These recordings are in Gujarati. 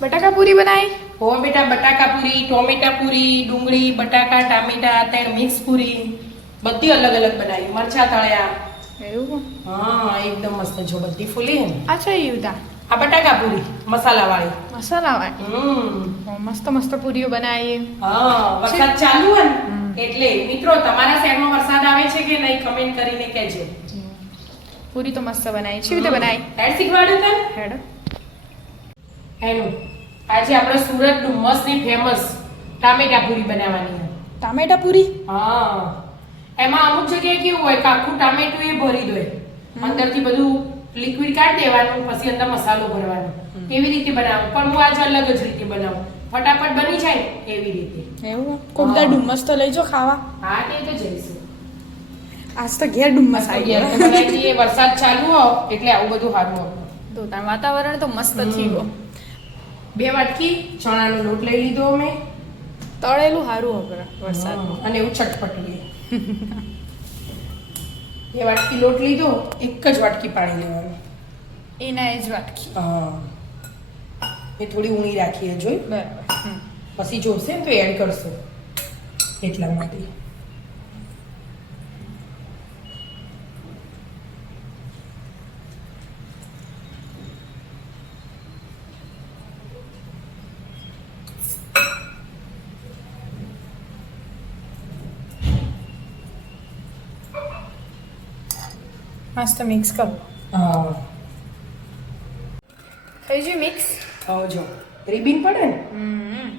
બટાકા પૂરી બનાવી? હો બેટા, બટાકા પૂરી, ટોમેટા પૂરી, ડુંગળી, બટાકા, ટામેટા, ત્રણ મિક્સ પૂરી, બધી અલગ અલગ બનાવી. મરચા તળ્યા. એવું? હા, એકદમ મસ્ત. જો બધી ફૂલી ને. અચ્છા યુતા. આ બટાકા પૂરી મસાલા વાળી. મસાલા વાળી. મસ્ત મસ્ત પૂરીઓ બનાવી. હા, વરસાદ ચાલુ હોય ને એટલે મિત્રો તમારા શહેરમાં વરસાદ આવે છે કે નહીં કમેન્ટ કરીને કહેજો. પૂરી તો મસ્ત બનાવી. કેવી રીતે બનાવી? હેડ શીખવાડ્યું તને? હેડ. એનું આજે આપણે સુરત ડુમસની ફેમસ ટામેટા પૂરી બનાવવાની છે. ટામેટા પૂરી? હા, એમાં અમુક જગ્યાએ કેવું હોય કે આખું ટામેટું એ ભરી દો, અંદરથી બધું લિક્વિડ કાઢી દેવાનું, પછી અંદર મસાલો ભરવાનો. એવી રીતે બનાવું, પણ હું આજે અલગ જ રીતે બનાવું, ફટાફટ બની જાય એવી રીતે. એવું? કોકદા ડુમ્મસ તો લઈ જો ખાવા. હા, તે તો જઈશું. આજ તો ઘેર ડુમ્મસ આવી ગયો. બનાવીએ, વરસાદ ચાલુ હોય એટલે આવું બધું સારું હોય. તો તાર વાતાવરણ તો મસ્ત થયું. 2 વાટકી ચણાનો લોટ લઈ લીધો અમે. તળેલું સારું હવે વરસાદમાં. અને એવું ચટપટું. 2 વાટકી લોટ લીધો, 1 જ વાટકી પાણી લેવાનું. એના એ જ વાટકી. હા, એ થોડી ઊણી રાખીએ જોઈ. બરાબર. પછી જોશે ને તો એડ કરશો એટલા માટે. મસ્ત મિક્સ કરો. હા, થઈ ગયું મિક્સ? જો રીબીન પડે ને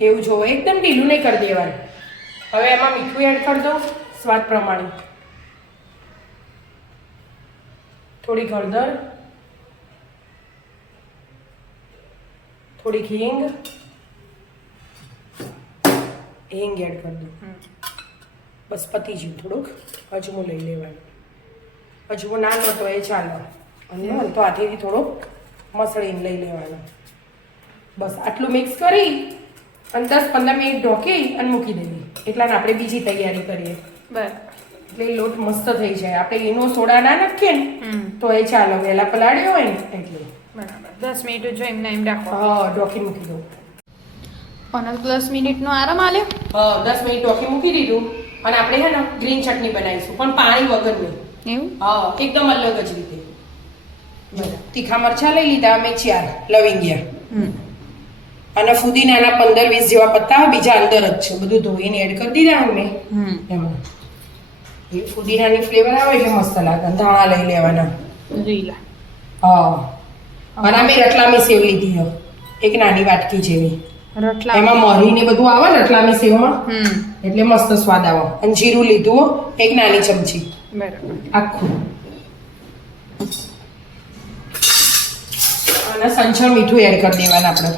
એવું જો એકદમ ઢીલું નહીં કરી દેવાનું. હવે એમાં મીઠું એડ કરી દો સ્વાદ પ્રમાણે, થોડી હળદર, થોડી હિંગ એડ કરી દો. બસ પતી ગયું. થોડુંક અજમો લઈ લેવાનું. અજમો ના લો તો એ ચાલો, અને તો હાથેથી થોડોક મસળીને લઈ લેવાનો. બસ આટલું મિક્સ કરી અને 10-15 મિનિટ ઢોકી અને મૂકી દેવી. એટલાને આપણે બીજી તૈયારી કરીએ. બરાબર. એટલે લોટ મસ્ત થઈ જાય. આપણે એનો સોડા ના નાખીએ ને તો એ ચાલો, વહેલા પલાળ્યો હોય ને એટલે. બરાબર. 10 મિનિટ જો એમને એમ રાખો. હા, ઢોકી મૂકી દો. અને 10 મિનિટનો આરામ આલ્યો? હા, 10 મિનિટ ઢોકી મૂકી દીધું. અને આપણે હે ને ગ્રીન ચટણી બનાવીશું, પણ પાણી વગરની. એવું? હા, એકદમ અલગ જ રીતે. તીખા મરચા લઈ લીધા અમે 4 લવિંગિયા, અને ફુદીનાના 15-20 જેવા પત્તા બીજા અંદર જ છે. બધું ધોઈને એડ કરી દીધા અમે એમાં. એ ફુદીનાની ફ્લેવર આવે એટલે મસ્ત લાગે. ધાણા લઈ લેવાના. રીલા. હા, અને અમે રતલામી સેવ લીધી છે, એક નાની વાટકી જેવી. રતલા એમાં મરી ને બધું આવે ને રતલામી સેવમાં, એટલે મસ્ત સ્વાદ આવે. અને જીરું લીધું એક નાની ચમચી બરાબર આખું. અને સંચળ મીઠું એડ કરી દેવાનું આપણે,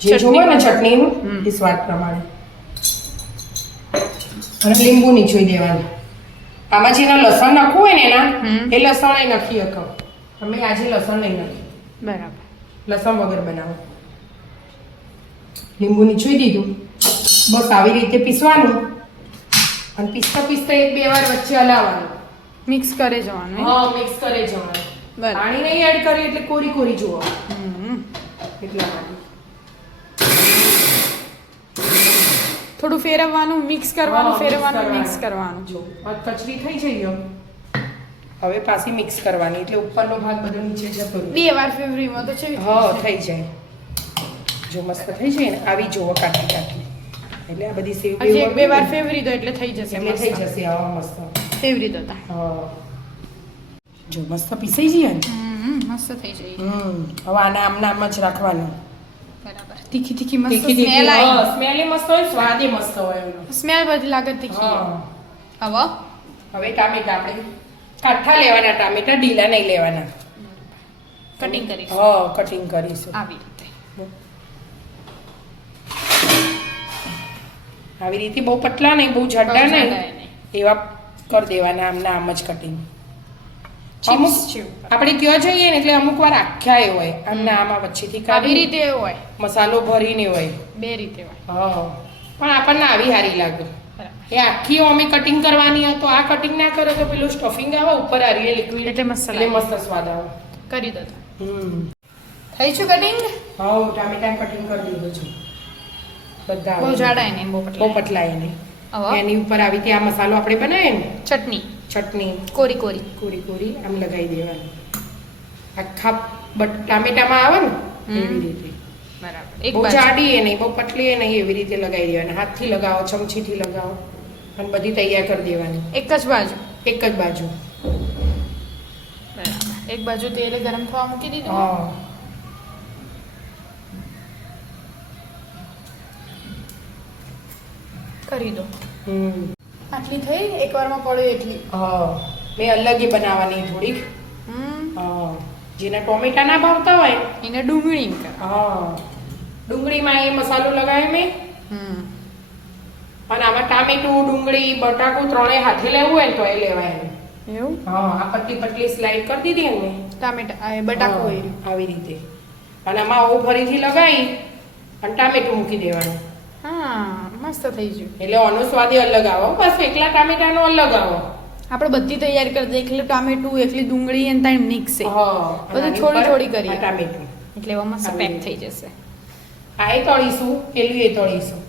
જે જોવે ને ચટણીનું એ સ્વાદ પ્રમાણે. અને લીંબુ નીચોઈ દેવાનું. આમાં જેના લસણ નાખવું હોય ને એના એ લસણ એ નાખી શકો. અમે આજે લસણ નહીં નાખી. બરાબર. લસણ વગર બનાવો. લીંબુ નીચોઈ દીધું. બસ આવી રીતે પીસવાનું. અને પીસતા 1-2 વાર વચ્ચે હલાવવાનું. મિક્સ કરે જવાનું. હા, મિક્સ કરે જવાનું. બરાબર. પાણી નહીં એડ કરી એટલે કોરી કોરી જોવા એટલા માટે. થોડું ફેરવવાનું, મિક્સ કરવાનું, ફેરવવાનું, મિક્સ કરવાનું. જો આ કચરી થઈ જઈ. હવે પાછી મિક્સ કરવાની એટલે ઉપરનો ભાગ બધો નીચે જતો રહે. 2 વાર ફેવરીમાં તો છે. હા, થઈ જાય. જો મસ્ત થઈ જાય ને આવી જોવો કાઢી કાઢી. એટલે આ બધી સેવ હજી 1-2 વાર ફેવરી દો એટલે થઈ જશે. એટલે થઈ જશે આવા મસ્ત. ફેવરી દો તા. હા, જો મસ્ત પીસાઈ જાય ને. મસ્ત થઈ જાય. હવે આના આમ જ રાખવાનું. બરાબર. તીખી તીખી મસ્ત તીખી સ્મેલ તીખી. આવી. હા, સ્મેલ એ મસ્ત હોય, સ્વાદ એ મસ્ત હોય એનો. સ્મેલ બધી લાગે તીખી. હા. હવે ટામેટા આપણે કાઠા લેવાના. ટામેટા ઢીલા નહીં લેવાના. કટિંગ કરીશું. હા, કટિંગ કરીશું આવી રીતે. આવી રીતે. બહુ પતલા નહીં, બહુ જાડા નહીં, એવા કરી દેવાના. આમના આમ જ કટિંગ. અમુક આપણે ત્યાં જઈએ ને એટલે અમુક વાર આખ્યા એ હોય, આમના આમાં વચ્ચેથી આવી રીતે હોય, મસાલો ભરીને હોય. 2 રીતે હોય. હા, પણ આપણને આવી સારી લાગે. એ આખી અમે કટિંગ કરવાની હતો. આ કટિંગ ના કરો તો પેલું સ્ટફિંગ આવે ઉપર, આ લિક્વિડ, એટલે મસ્ત એટલે મસ્ત સ્વાદ આવે. કરી દો. થઈ છું કટિંગ હા ટામેટા કટિંગ કરી દીધું છે બધા બહુ જાડા ને બહુ બહુ પતલા પતલા એને હવે એની ઉપર આવી રીતે આ મસાલો આપણે બનાવીએ ને ચટણી ચટણી કોરી કોરી કોરી કોરી આમ લગાવી દેવાની આખા ટામેટામાં આવે ને એવી રીતે બરાબર એક બહુ બાજુ જાડી એ નહીં બહુ પતલી એ નહીં એવી રીતે લગાવી દેવાની હાથથી લગાવો ચમચીથી લગાવો અને બધી તૈયાર કરી દેવાની એક જ બાજુ એક જ બાજુ બરાબર એક બાજુ તેલ ગરમ થવા મૂકી દીધું હા કરી દો હમ આટલી થઈ એકવારમાં પડે એટલી હા મેં અલગ બનાવવાની થોડીક હમ હા જેને ટોમેટા ના ભાવતા હોય એને ડુંગળી કર હા ડુંગળીમાં એ મસાલો લગાવે મેં હમ અને આમાં ટામેટું ડુંગળી બટાકું ત્રણેય હાથે લેવું હોય ને તો એ લેવાય એમ. એવું હા આ પતલી પતલી સ્લાઈડ કરી દીધી ને મેં. ટામેટા આ બટાકું હા, હોય આવી રીતે અને આમાં ઓ ફરીથી લગાવી અને ટામેટું મૂકી દેવાનું હા મસ્ત થઈ ગયું એટલે આનો સ્વાદ અલગ આવો બસ એકલા ટામેટાનો અલગ આવો આપણે બધી તૈયારી કરી દઈએ એકલું ટામેટું એકલી ડુંગળી અને તાણ મિક્સ છે હા બધું અને થોડી ઉપર થોડી કરીએ. આ ટામેટું એટલે એમાં મસ્ત પેક થઈ જશે આ એ તળીશું પેલું એ તળીશું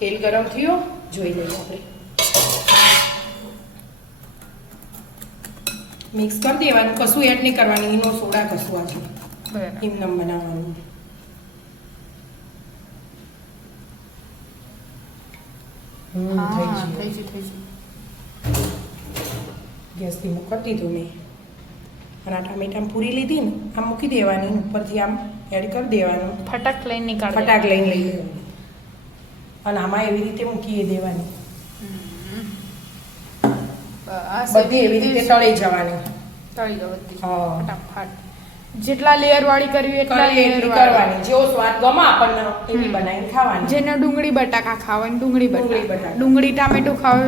તેલ ગરમ થયું જોઈ લઈએ આપણે મિક્સ કરી દેવાનું કશું એડ નહીં કરવાનું એનો સોડા કશું આજે બરાબર એમ બનાવવાનું હા થઈ થઈ ગયું ગયું થઈ ગયું ગેસ ધીમું કરી દીધું મેં અને આ ટામેટા પૂરી લીધી ને આમ મૂકી દેવાની ઉપરથી આમ એડ કરી દેવાનું ફટાક લઈને નીકાળ ફટાક લઈને લઈ લેવાની અને આમાં એવી રીતે મૂકી દેવાની બસ બધી એવી રીતે તળી જવાની તળી દો બધી હા ફટાફટ જેટલા લેયર વાળી કરવી એટલા એટલી લેયર વાળી કરવાની જેવો સ્વાદ ગમે આપણને એવી બનાવીને ખાવાની જેને ડુંગળી બટાકા ખાવા ડુંગળી ડુંગળી બટાકા બટાકા. ડુંગળી ટામેટું ખાવે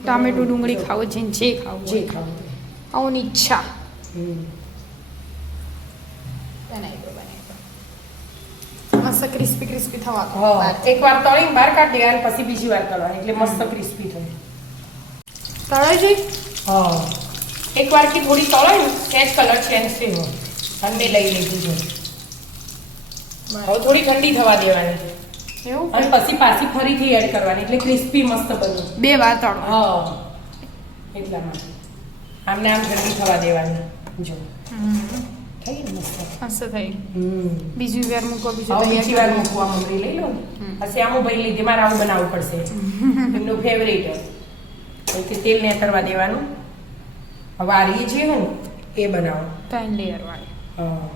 ટામેટું ડુંગળી ખાવો જેને જે ખાવું જે હોય. ખાવું આવની ઈચ્છા હમ. બનાવી દો મસ્ત ક્રિસ્પી ક્રિસ્પી થવા દો. હા એકવાર તળીને બહાર કાઢી દેવાની પછી બીજી વાર તળવાની એટલે મસ્ત ક્રિસ્પી થાય તળાઈ જઈ હા એક વારથી થોડી તળાય ને સેજ કલર ચેન્જ થયો અને મેં લઈ લીધું છે હવે થોડી ઠંડી થવા દેવાની એવું અને પછી પાછી ફરીથી એડ કરવાની એટલે ક્રિસ્પી મસ્ત બને બે વાર તળો હા એટલા માટે આમને આમ ઠંડી થવા દેવાની જો થઈ ને મસ્ત મસ્ત થઈ હમ બીજી વાર મૂકો બીજું હવે તૈયાર બીજી વાર મૂકવા મમરી લઈ લો પછી આમ ભાઈ લીધે મારે આવું બનાવવું પડશે એમનું ફેવરેટ એટલે તેલ ને કરવા દેવાનું હવે આ રીત જે હોય ને એ બનાવો ત્રણ લેયર વાળી હા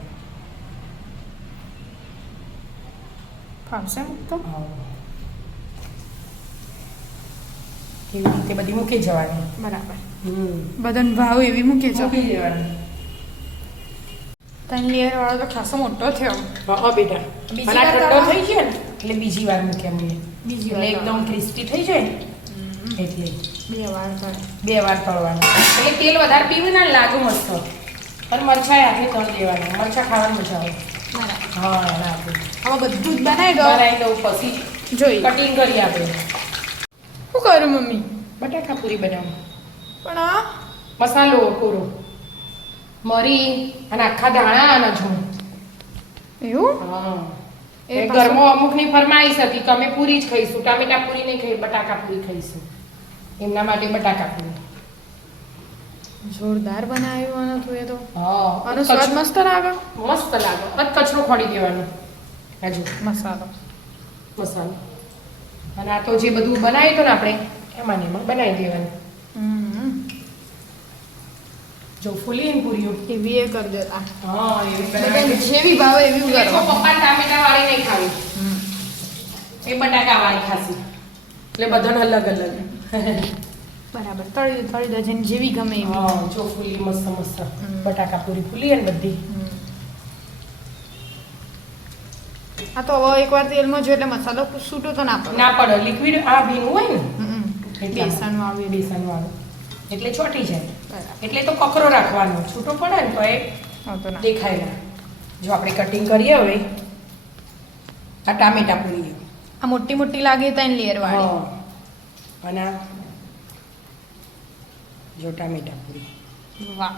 ફાવશે મૂકતો હા. એવી રીતે બધી મૂકી જવાની બરાબર બધાને ભાવ એવી મૂકી છો મૂકી દેવાની ત્રણ લેયર વાળો તો ખાસો મોટો થયો હા બેટા બીજી અને આ વાર ઠંડો તળવા? થઈ જાય ને એટલે બીજી વાર મૂક્યા મેં બીજી એટલે વાર એકદમ ક્રિસ્પી થઈ જાય ને એટલે બે વાર તળે બે વાર તળવાનું એટલે તેલ વધારે પીવું ના લાગે મસ્ત અને મરચાં હાથે તળ દેવાના મરચાં ખાવાની મજા આવે બરાબર હા નાખું હવે બધું જ બનાવી દો બનાવી દઉં પછી જોઈ કટિંગ કરી આપણે શું કરું મમ્મી બટાકા પૂરી બનાવું પણ આ મસાલો પૂરો મરી અને આખા દાણા અને અજમો એવું હા એ એ પાછું? ઘરમાં અમુકની ફરમાઈશ હતી કે અમે પૂરી જ ખાઈશું ટામેટા પૂરી નહીં ખાઈ બટાકા પૂરી ખાઈશું એમના માટે બટાકા પૂરી જોરદાર બનાવ્યું આનો તું એ તો હા આનો સ્વાદ મસ્ત લાગે મસ્ત લાગે કચરો ખોડી દેવાનો હજુ મસાલો મસાલો અને આ તો જે બધું બનાવ્યું હતું ને આપણે એમાં ને એમાં બનાવી દેવાનું જો ફૂલી ને પૂરીઓ એવી એ કરી દેતા હા એવી બધાને બનાવી જેવી ભાવે એવી એટલે કરો પપ્પા ટામેટા વાળી નહીં ખાવી એ બટાકા વાળી ખાસી એટલે બધાને અલગ અલગ બરાબર તળી દો જેને જેવી ગમે એવી હા જો ફૂલી મસ્ત મસ્ત બટાકા પૂરી ફૂલી ને બધી આ તો હવે એકવાર તેલમાં જો એટલે મસાલો છૂટો તો ના પડે ના પડે લિક્વિડ આ ભીનું હોય ને બેસન વાળું બેસન વાળું એટલે ચોટી જાય બરાબર એટલે તો કકરો રાખવાનો છૂટો પડે ને તો એ આવતો ના દેખાય ના જો આપણે કટિંગ કરીએ હવે આ ટામેટા પૂરી આ મોટી મોટી લાગે ત્રણ લેયર વાળી હા અને આ જો ટામેટા પૂરી વાહ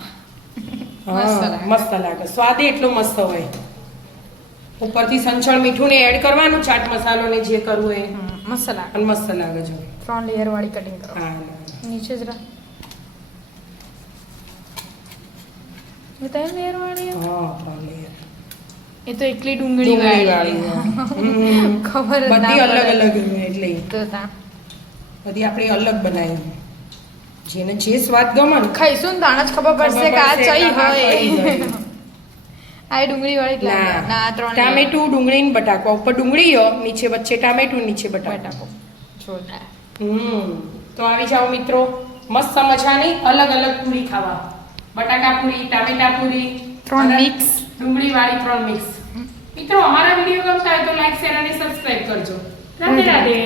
હા, મસ્ત લાગે. મસ્ત લાગે સ્વાદ એટલો મસ્ત હોય ઉપરથી સંચળ મીઠું ને એડ કરવાનું, ચાટ મસાલો ને જે કરવું એ, મસાલા અને મસ્ત લાગે છે. 3 લેયર વાળી કટિંગ કરો. હા નીચે જરા એ 3 લેયર વાળી હે? હા 3 લેયર. એ તો એકલી ડુંગળી વાળી ખબર જ ના બધી અલગ પડે. અલગ એટલે તો તા બધી આપણે અલગ બનાવી, જેને જે સ્વાદ ગમે ને ખાઈશું ને તાણ જ ખબર પડશે કે આ ચઈ હોય. આ ડુંગળી વાળી જ લાગે. ના આ 3 ટામેટું, ડુંગળી ને બટાકો. ઉપર ડુંગળી હો, નીચે વચ્ચે ટામેટું, નીચે બટાકો. બટાકો જોરદાર. તો આવી જાઓ મિત્રો, મસ્ત મજાની અલગ અલગ પૂરી ખાવા. બટાકા પૂરી, ટામેટા પૂરી, 3 મિક્સ, ડુંગળી વાળી 3 મિક્સ. મિત્રો અમારા વિડીયો ગમતા હોય તો લાઈક, શેર અને સબસ્ક્રાઇબ કરજો. રાધે રાધે.